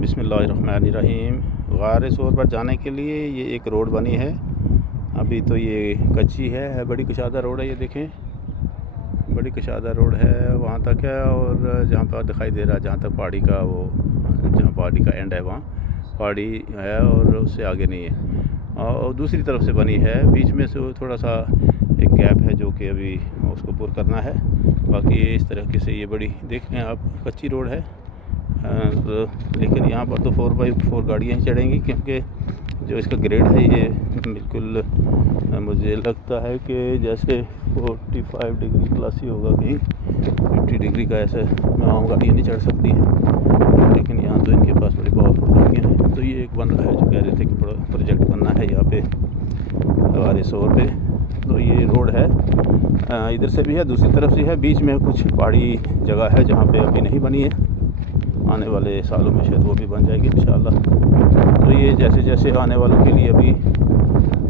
बिस्मिल्लाहिर्रहमानिर्रहीम। गार सोर पर जाने के लिए ये एक रोड बनी है। अभी तो ये कच्ची है, बड़ी कुशादा रोड है। ये देखें, बड़ी कुशादा रोड है वहाँ तक है। और जहाँ पर दिखाई दे रहा है, जहाँ तक पहाड़ी का जहाँ पहाड़ी का एंड है वहाँ पहाड़ी है और उससे आगे नहीं है। और दूसरी तरफ से बनी है, बीच में से थोड़ा सा एक गैप है जो कि अभी उसको पुर करना है। बाकी इस तरीके से ये बड़ी देख लें आप, कच्ची रोड है। लेकिन यहाँ पर तो 4x4 गाड़ियाँ ही चढ़ेंगी, क्योंकि जो इसका ग्रेड है ये बिल्कुल मुझे लगता है कि जैसे 45 डिग्री प्लस ही होगा, कहीं 50 डिग्री का। ऐसे आम गाड़ियाँ नहीं चढ़ सकती हैं, लेकिन यहाँ तो इनके पास बड़ी पावरफुल गाड़ियाँ हैं। तो ये एक बन रहा है, जो कह रहे थे कि प्रोजेक्ट बनना है यहाँ पे गार सोर पे। तो ये रोड है, इधर से भी है, दूसरी तरफ से है। बीच में कुछ पहाड़ी जगह है जहाँ पे अभी नहीं बनी है। आने वाले सालों में शायद वो भी बन जाएगी इंशाअल्लाह। तो ये जैसे जैसे आने वालों के लिए अभी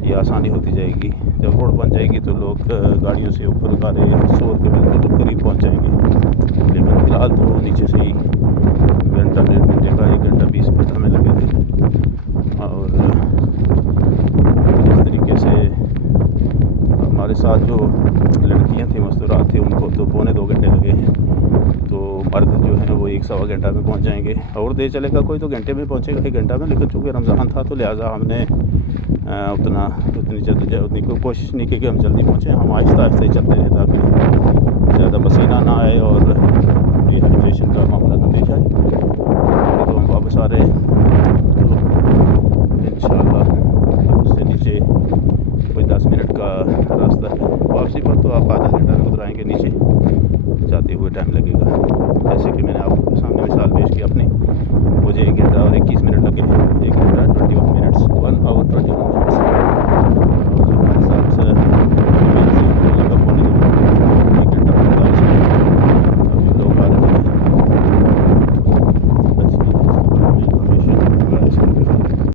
ये आसानी होती जाएगी। जब रोड बन जाएगी तो लोग गाड़ियों से ऊपर गार सोर के बिल्कुल करीब पहुंच जाएंगे। लेकिन फ़िलहाल तो नीचे से ही घंटा 1.5 घंटे का 1 घंटा 20 मिनट हमें लगेगा। और इस तरीके से हमारे साथ जो लड़कियां थी, मस्तूरात थी, उनको तो 2.25 घंटे लगे हैं। तो मर्द जो है वो 1-1.25 घंटा में पहुंच जाएंगे। और देर चलेगा कोई तो घंटे में पहुंचेगा, 1 घंटा में। लेकिन चूँकि रमज़ान था तो लिहाजा हमने उतनी कोई कोशिश नहीं की कि हम जल्दी पहुँचें। हम आहिस्ता आहिस्ता ही चलते रहे ताकि ज़्यादा पसीना ना आए और डिहाइड्रेशन का मामला न पेश आए। तो हम वापस आ रहे हैं, तो इंशाअल्लाह उससे नीचे कोई 10 मिनट का रास्ता है। वापसी पर तो आप आधा घंटा में उतर आएँगे नीचे, जाते हुए टाइम लगेगा। जैसे कि मैंने